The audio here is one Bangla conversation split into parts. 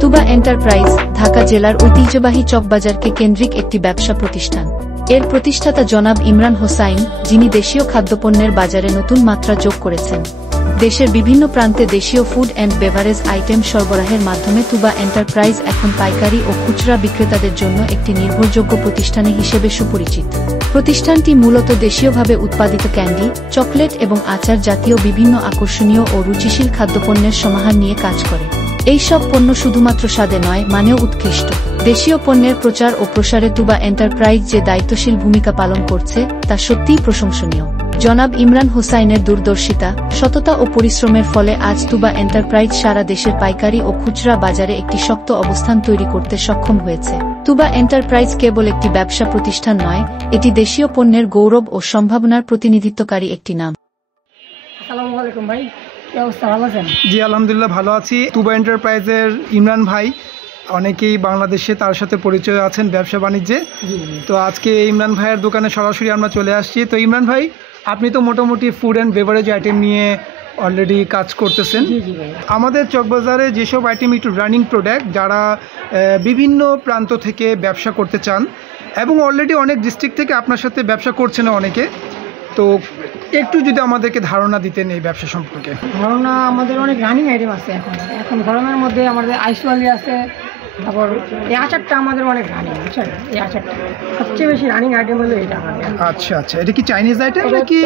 তুবা এন্টারপ্রাইজ ঢাকা জেলার ঐতিহ্যবাহী চকবাজারকে কেন্দ্রিক একটি ব্যবসা প্রতিষ্ঠান। এর প্রতিষ্ঠাতা জনাব ইমরান হোসাইন, যিনি দেশীয় খাদ্যপণ্যের বাজারে নতুন মাত্রা যোগ করেছেন। দেশের বিভিন্ন প্রান্তে দেশীয় ফুড অ্যান্ড বেভারেজ আইটেম সরবরাহের মাধ্যমে তুবা এন্টারপ্রাইজ এখন পাইকারি ও খুচরা বিক্রেতাদের জন্য একটি নির্ভরযোগ্য প্রতিষ্ঠান হিসেবে সুপরিচিত। প্রতিষ্ঠানটি মূলত দেশীয়ভাবে উৎপাদিত ক্যান্ডি, চকলেট এবং আচার জাতীয় বিভিন্ন আকর্ষণীয় ও রুচিশীল খাদ্যপণ্যের সমাহার নিয়ে কাজ করে। এই সব পণ্য শুধুমাত্র স্বাদে নয়, মানেও উৎকৃষ্ট। দেশীয় পণ্যের প্রচার ও প্রসারে তুবা এন্টারপ্রাইজ যে দায়িত্বশীল ভূমিকা পালন করছে তা সত্যিই প্রশংসনীয়। জনাব ইমরান হোসাইনের দূরদর্শিতা, সততা ও পরিশ্রমের ফলে আজ তুবা এন্টারপ্রাইজ সারা দেশের পাইকারি ও খুচরা বাজারে একটি শক্ত অবস্থান তৈরি করতে সক্ষম হয়েছে। তুবা এন্টারপ্রাইজ কেবল একটি ব্যবসা প্রতিষ্ঠান নয়, এটি দেশীয় পণ্যের গৌরব ও সম্ভাবনার প্রতিনিধিত্বকারী একটি নাম। আসসালামু আলাইকুম ভাই, কি অবস্থা, ভালো আছেন? জি আলহামদুলিল্লাহ ভালো আছি। তুবা এন্টারপ্রাইজের ইমরান ভাই, অনেকেই বাংলাদেশে তার সাথে পরিচয় আছেন ব্যবসা বাণিজ্যে। তো আজকে ইমরান ভাইয়ের দোকানে সরাসরি আমরা চলে আসছি। তো ইমরান ভাই, আপনি তো মোটামুটি ফুড অ্যান্ড বেভারেজ আইটেম নিয়ে অলরেডি কাজ করতেছেন। আমাদের চকবাজারে যেসব আইটেম একটু রানিং প্রোডাক্ট, যারা বিভিন্ন প্রান্ত থেকে ব্যবসা করতে চান এবং অলরেডি অনেক ডিস্ট্রিক্ট থেকে আপনার সাথে ব্যবসা করছেন অনেকে, তো একটু যদি আমাদেরকে ধারণা দিতেন এই ব্যবসা সম্পর্কে। ধারণা, আমাদের অনেক রানিং আইটেম আছে এখন গরমের মধ্যে। আমাদের আইসওয়ালি আছে, তারপর এই আচারটা আমাদের অনেক রানিং, বুঝছেন? এই আচারটা সবচেয়ে বেশি রানিং আইটেম হলো এটা আমাদের। আচ্ছা আচ্ছা, এটা কি চাইনিজ আইটেম নাকি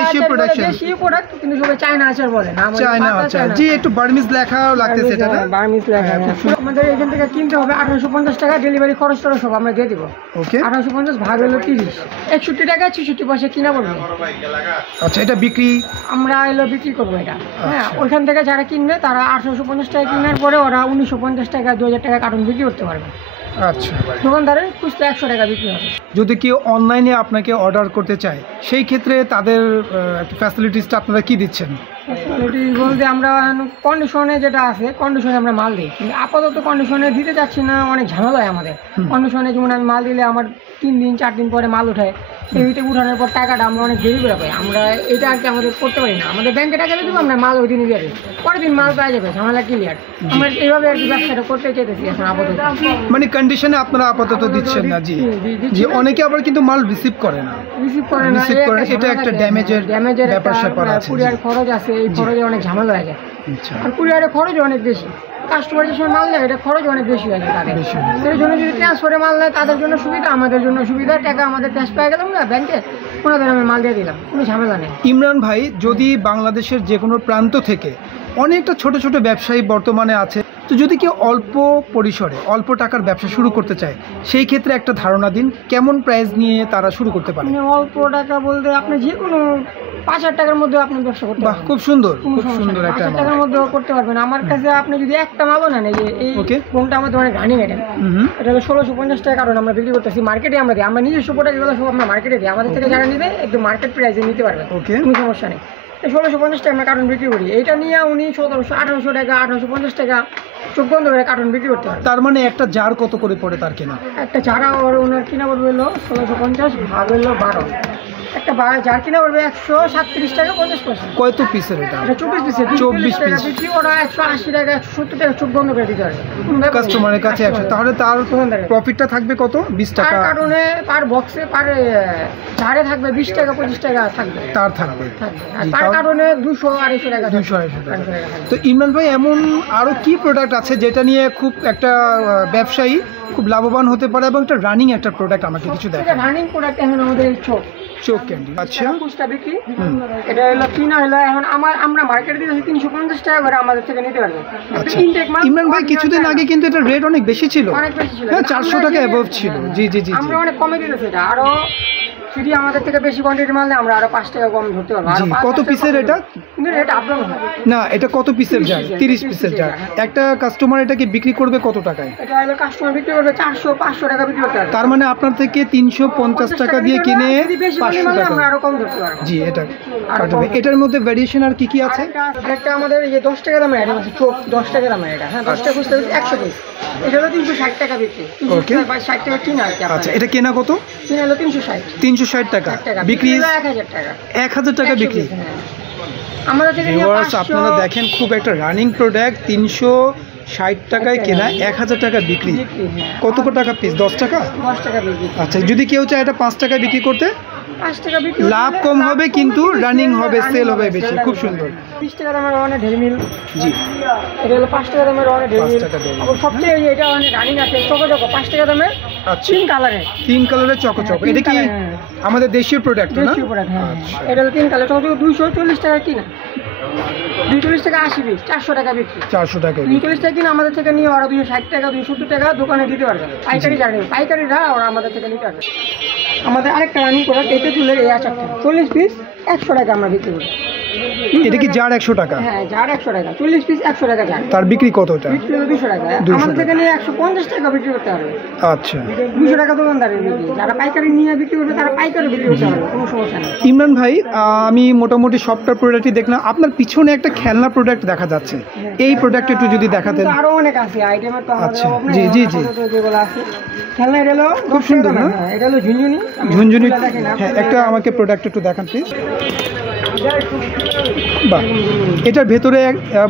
দেশীয় প্রোডাকশন? দেশীয় প্রোডাক্ট, কিন্তু সবাই চায়না আচার বলে না। চায়না আচার, জি একটু বার্মিজ লেখা লাগতেছে এটা না? বার্মিজ লেখা। আমাদের এখান থেকে কিনতে হবে 1850 টাকা, ডেলিভারি খরচ টরচ সব আমরা দিয়ে দিব। ওকে, 1850 ভাগ হলো 30, 61 টাকা 66 পয়সা কিনা পড়বে। আচ্ছা, এটা বিক্রি আমরা বিক্রি করবো এটা। হ্যাঁ, ওইখান থেকে যারা কিনবে তারা 1850 টাকা কেনার পরে ওরা 1950 টাকা 2000 টাকা কার্টন বিক্রি করতে পারবে। আচ্ছা, দোকানদারের খুচরা 100 টাকা বিক্রি হবে। যদি কেউ অনলাইনে আপনাকে অর্ডার করতে চায়, সেই ক্ষেত্রে তাদের ফ্যাসিলিটিসটা আপনারা কি দিচ্ছেন? ফ্যাসিলিটি বলতে আমরা কন্ডিশনে যেটা আছে, কন্ডিশনে আমরা মাল দিই, কিন্তু আপাতত কন্ডিশনে দিতে চাচ্ছি না, অনেক ঝামেলা হয় আমাদের কন্ডিশনে। যেমন আমি মাল দিলে আমার 3 দিন 4 দিন পরে মাল উঠায়, এইটা উঠানোর পর টাকাটা আমরা অনেক দেরি করে পাই। আমরা এটা আর কি আমাদের করতে পারি না। আমাদের ব্যাংকে টাকা দেবো, আমরা মাল ওই দিনই দিয়ে দিই, পরের দিন মাল পাওয়া যাবে, ঝামেলা ক্লিয়ার। আমরা এইভাবে আর কি ব্যবসাটা করতে চাইতেছি এখন আপাতত। মানে কন্ডিশনে আপনারা আপাতত দিচ্ছেন না? জি জি, অনেকে আবার কিন্তু মাল রিসিভ করে না, এটা একটা ড্যামেজের ব্যাপার আছে, কুরিয়ার খরচ আছে, এই খরচে অনেক ঝামেলা হয়ে যায়। আচ্ছা, আর কুরিয়ারের খরচ অনেক বেশি, কাস্টমার যে সময় মাল নেয় এটা খরচ অনেক বেশি হয়ে যায় তাদের। এর জন্য যদি ট্রান্সফারে মাল নেয় তাদের জন্য সুবিধা, আমাদের জন্য সুবিধা। টাকা আমাদের ক্যাশ পেয়ে গেলাম না ব্যাংকে, ওনাদের আমি মাল দিয়ে দিলাম, কোনো ঝামেলা নেই। ইমরান ভাই, যদি বাংলাদেশের যে কোনো প্রান্ত থেকে অনেকটা ছোট ছোট ব্যবসায়ী বর্তমানে আছে, তো যদি কেউ অল্প পরিসরে অল্প টাকার ব্যবসা শুরু করতে চায়, সেই ক্ষেত্রে একটা ধারণা দিন, কেমন প্রাইস নিয়ে তারা শুরু করতে পারে? অল্প টাকা বলতে আপনি যে কোনো 5,000 টাকার মধ্যে আপনি ব্যবসা করতে পারবেন। খুব সুন্দর, খুব সুন্দর একটা 5,000 টাকার মধ্যে করতে পারবেন। আমার কাছে আপনি যদি একটা মালও নেন, এই যে এই ফোনটা আমাদের অনেক রানিং আইটেম, এটা হলো 1650 টাকা কারণ আমরা বিক্রি করতেছি। মার্কেটে আমরা দিই, আমরা নিজস্ব প্রোডাক্ট এগুলো সব আমরা মার্কেটে দিই। আমাদের থেকে যারা নিবে একদম মার্কেট প্রাইসে নিতে পারবে, কোনো সমস্যা নেই। 1650 টাকা আমরা কার্টন বিক্রি করি। এইটা নিয়ে উনি 1700 1800 টাকা 1850 টাকা চোখ বন্ধ করে কার্টন বিক্রি করতে পারে। তার মানে একটা জার কত করে পড়ে তার কেনা? একটা জার ওনার কিনা পড়বে হলো 1650 ভাগ হলো 12, একটা জার কিনা পড়বে 137 টাকা 50 পয়সা। কত পিসের এটা? 24 পিসের, 24 পিস বিক্রি। ওরা 180 টাকা 170 টাকা চোখ বন্ধ করে দিতে পারবে কাস্টমারের কাছে। তাহলে তার প্রফিটটা থাকবে কত? 20 টাকা কার্টনে, পার বক্সে, পার জারে থাকবে 20 টাকা 25 টাকা থাকবে, তার থাকবে। পার কার্টনে 200 250 টাকা, 200 250 টাকা। তো ইমরান ভাই, এমন আরো কি প্রোডাক্ট আছে যেটা নিয়ে খুব একটা ব্যবসায়ী খুব লাভবান হতে পারে এবং একটা রানিং একটা প্রোডাক্ট আমাকে কিছু দেখান? রানিং প্রোডাক্ট এখন আমাদের চোখ ক্যান্ডি। আচ্ছা, খুচরা বিক্রি, এটা হলো কিনা হলো এখন আমরা মার্কেটে দিতেছি 350 টাকা করে, আমাদের থেকে নিতে পারবে। আচ্ছা, ইমরান ভাই, কিছুদিন আগে কিন্তু এটা রেট অনেক বেশি ছিল, অনেক বেশি ছিল, হ্যাঁ 400 টাকা অ্যাবভ ছিল। জি জি জি, আমরা অনেক কমে দিতেছি এটা। আরো যদি আমাদের থেকে বেশি কোয়ান্টিটি মাল নেই, আমরা আরো 5 টাকা কম ধরতে পারবো। কত পিসের এটা? এটা আপ ডাউন হয় না, এটা কত পিসের জার? 30 পিসের জার। একটা কাস্টমার এটাকে বিক্রি করবে কত টাকায়? এটা হলো কাস্টমার বিক্রি করবে 400 500 টাকা বিক্রি করতে পারবে। তার মানে আপনার থেকে 350 টাকা দিয়ে কিনে 500 টাকা আমরা আরো কম ধরতে পারবো। জি, এটা কাটবে। এটার মধ্যে ভেরিয়েশন আর কি কি আছে? একটা আমাদের এই যে 10 টাকা দামের আইটেম আছে, চোখ 10 টাকা দামের। এটা হ্যাঁ 10 টাকা খুচরা 100 পিস, এটা হলো 360 টাকা বিক্রি। ওকে, 60 টাকা কিনা আর কি। আচ্ছা, এটা কেনা কত? কিনা হলো 360 360 টাকা, বিক্রি 1000 টাকা, 1000 টাকা বিক্রি। আমাদের থেকে নিয়ে ভিউয়ার্স 500 আপনারা দেখেন খুব একটা রানিং প্রোডাক্ট, 360 টাকায় কেনা, 1000 টাকা বিক্রি। বিক্রি, হ্যাঁ। কত টাকা পিস? 10 টাকা। 10 টাকা বিক্রি। আচ্ছা, যদি কেউ চায় এটা 5 টাকায় বিক্রি করতে, 5 টাকা বিক্রি লাভ করলে কম লাভ হবে কম কিন্তু রানিং হবে, running সেল হবে বেশি। sell খুব হবে সুন্দর। 20 টাকা দামের অনেক ঢেলমিল। জি, এটা হলো 5 টাকা দামের অনেক 5 ঢেলমিল। টাকা Dairy Milk। আবার সবচেয়ে এই যে এটা অনেক রানিং আছে চকো 5 টাকা দামের আচ্ছা, 3 কালারের। 3 কালারের চকচক। হ্যাঁ, এটা কি 3 colour, হ্যাঁ। আমাদের দেশীয় প্রোডাক্ট না? দেশীয় প্রোডাক্ট, হ্যাঁ। আচ্ছা। এটা হলো 3 কালার চকো 240 টাকা কিনা, 240 টাকা 80 পিস, 400 টাকা বিক্রি। 400 টাকা। 240 টাকা কিনা আমাদের থেকে নিয়ে ওরা 260 টাকা 270 টাকা দোকানে দিতে পারবে। পাইকারি জানে, পাইকারিরা ওরা আমাদের থেকে নিতে পারবে। আমাদের আরেকটা রানিং প্রোডাক্ট এটা তুলে এই আচারটা 40 পিস 100 টাকা আমরা বিক্রি করি। এটা কি জার 100 টাকা? হ্যাঁ, জার 100 টাকা, 40 পিস 100 টাকা জার। তার বিক্রি কতটা? বিক্রি হলো 200 টাকা। 200 আমাদের থেকে নিয়ে 150 টাকা বিক্রি করতে পারবে। আচ্ছা, 200 টাকা দোকানদারের বিক্রি। যারা পাইকারি নিয়ে বিক্রি করবে তারা পাইকারি বিক্রি করতে পারবে, কোনো সমস্যা নেই। ইমরান ভাই, আমি মোটামুটি সবটা প্রোডাক্টই দেখলাম। আপনার পিছনে একটা খেলনা প্রোডাক্ট দেখা যাচ্ছে, এই প্রোডাক্ট একটু যদি দেখাতেন। আরো অনেক আছে আইটেমের, তো আমাদের আচ্ছা, অভাব নেই। জি, জি, জি। আপাতত যেগুলো আছে খেলনা, এটা হলো খুব সুন্দর না? হ্যাঁ, এটা হলো ঝুনঝুনি। ঝুনঝুনি, দেখেন হ্যাঁ, একটা আমাকে প্রোডাক্ট একটু দেখান প্লিজ। বাহ, এটার ভেতরে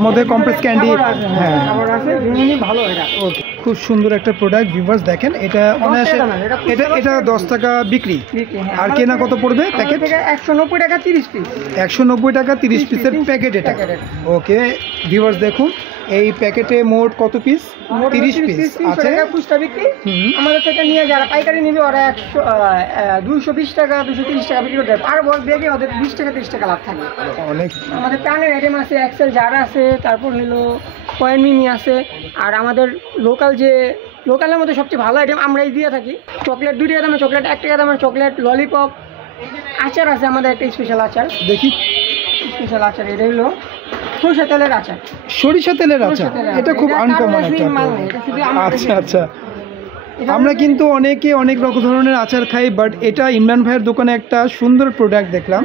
মধ্যে কমপ্রেস ক্যান্ডি, হ্যাঁ, খাবার আছে, ঝুনঝুনি ভালো এটা। ওকে, খুব সুন্দর একটা প্রোডাক্ট। ভিউয়ার্স দেখেন, এটা অনায়াসে, এটা 10 টাকা বিক্রি। বিক্রি, হ্যাঁ। আর কেনা কত পড়বে প্যাকেট? 190 টাকা 30 পিস। 190 টাকা 30 পিসের প্যাকেট এটা। ওকে ভিউয়ার্স দেখুন, এই প্যাকেটে মোট কত পিস? 30 পিস আছে। খুচরা বিক্রি। হুম। আমাদের থেকে নিয়ে যারা পাইকারি নিবে ওরা 220 টাকা 230 টাকা বিক্রি করতে পারে। আর বেগে ওদের 20 টাকা 30 টাকা লাভ থাকে। অনেক। আমাদের প্রাণের আইটেম আছে, এক্সেল জার আছে, তারপর হলো কয়েন মিমি আছে। আর আমাদের লোকালের মধ্যে সবচেয়ে ভালো আইটেম আমরাই দিয়ে থাকি। চকলেট 2 টাকা দামের চকলেট, 1 টাকা দামের চকলেট, ললিপপ, আচার আছে আমাদের একটা স্পেশাল আচার। দেখি স্পেশাল আচার, এটা হলো সরষে তেলের আচার। সরিষা তেলের আচার, এটা খুব আনকমন একটা। আচ্ছা আচ্ছা, আমরা কিন্তু অনেকে অনেক রকম ধরনের আচার খাই, বাট এটা ইমরান ভাইয়ের দোকানে একটা সুন্দর প্রোডাক্ট দেখলাম,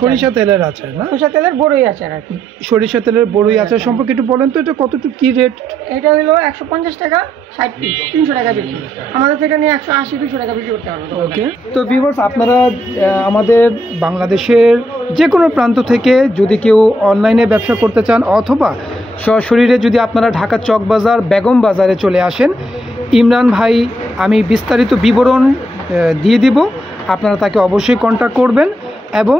সরিষা তেলের আচার না? সরিষা তেলের বড়ই আচার আর কি। সরিষা তেলের বড়ই আচার সম্পর্কে একটু বলেন তো, এটা কতটুকু কি রেট? এটা হলো 150 টাকা 60 পিস, 300 টাকা বিক্রি। আমাদের থেকে নিয়ে 180 200 টাকা বিক্রি করতে পারবো। ওকে, তো ভিউয়ার্স আপনারা আমাদের বাংলাদেশের যে কোনো প্রান্ত থেকে যদি কেউ অনলাইনে ব্যবসা করতে চান, অথবা সশরীরে যদি আপনারা ঢাকা চক বাজার বেগম বাজারে চলে আসেন, ইমরান ভাই আমি বিস্তারিত বিবরণ দিয়ে দিব, আপনারা তাকে অবশ্যই কন্ট্যাক্ট করবেন। এবং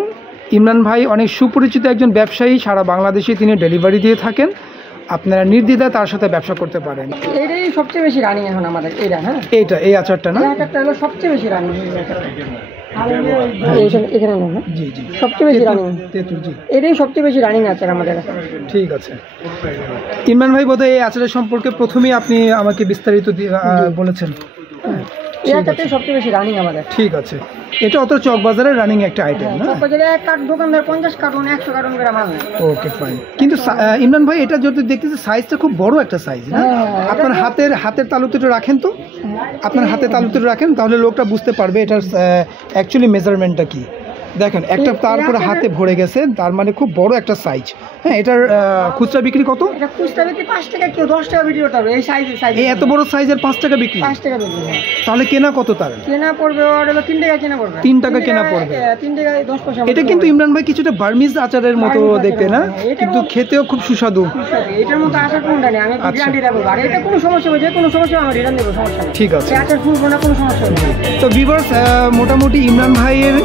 ইমরান ভাই অনেক সুপরিচিত একজন ব্যবসায়ী, সারা বাংলাদেশে তিনি ডেলিভারি দিয়ে থাকেন, আপনারা নির্দ্বিধায় তার সাথে ব্যবসা করতে পারেন। এটাই সবচেয়ে বেশি রানিং এখন আমাদের, এটা। হ্যাঁ, এই আচারটা না? এই আচারটা হলো সবচেয়ে বেশি রানিং। এখানে না, জি জি, সবচেয়ে বেশি রানিং তেঁতুল, জি, এটাই সবচেয়ে বেশি রানিং আচার আমাদের। ঠিক আছে। ইমরান ভাই বোধহয় এই আচারের সম্পর্কে প্রথমেই আপনি আমাকে বিস্তারিত বলেছেন। এই আচারটাই সবচেয়ে বেশি রানিং আমাদের। ঠিক আছে, এটা অত চক বাজারের রানিং একটা আইটেম না? চক বাজারে এক কার্ট দোকানদার 50 কার্টন 100 কার্টন করে মাল নেয়। Okay fine. কিন্তু ইমরান ভাই এটা যদি দেখতেছি সাইজটা খুব বড় একটা সাইজ না? আপনার হাতের তালুতে একটু রাখেন তো, আপনার হাতে তালুতে রাখেন, তাহলে লোকটা বুঝতে পারবে এটার অ্যাকচুয়ালি মেজারমেন্টটা কি। দেখেন একটা তারপরে হাতে ভরে গেছে, তার মানে খুব বড় একটা সাইজ। হ্যাঁ, এটার খুচরা বিক্রি কত? এটা খুচরা বিক্রি 5 টাকা, কেউ 10 টাকা বিক্রি করতে পারবে। এই সাইজ এই এত বড় সাইজের 5 টাকা বিক্রি? 5 টাকা বিক্রি। তাহলে কেনা কত তার? কেনা পড়বে ওর হলো 3 টাকা কেনা পড়বে। 3 টাকা কেনা পড়বে। 3 টাকা 10 পয়সা। এটা কিন্তু ইমরান ভাই কিছুটা বার্মিজ আচারের মতো দেখতে না, কিন্তু খেতেও খুব সুস্বাদু। এটার মতো আচার কোনটা নেই, আমি গ্যারান্টি দেবো। আর এটা কোনো সমস্যা হবে, যে কোনো সমস্যা আমি রিটার্ন দেবো, সমস্যা নেই। ঠিক আছে, আচার ফুলবো না, কোনো সমস্যা নেই। তো ভিউয়ার্স মোটামুটি ইমরান ভাইয়ের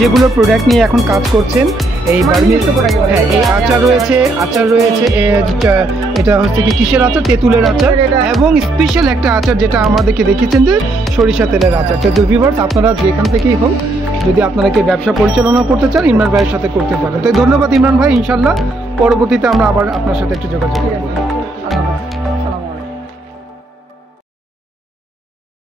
যেগুলো প্রোডাক্ট নিয়ে এখন কাজ করছেন, এই বার্মিজ, হ্যাঁ, এই আচার রয়েছে, এটা হচ্ছে কি কিসের আচার? তেঁতুলের আচার, এবং স্পেশাল একটা আচার যেটা আমাদেরকে দেখিয়েছেন যে সরিষা তেলের আচার। তো ভিউয়ার্স আপনারা যেখান থেকেই হোক, যদি আপনারা কি ব্যবসা পরিচালনা করতে চান, ইমরান ভাইয়ের সাথে করতে পারেন। তো ধন্যবাদ ইমরান ভাই, ইনশাল্লাহ পরবর্তীতে আমরা আবার আপনার সাথে একটু যোগাযোগ করব।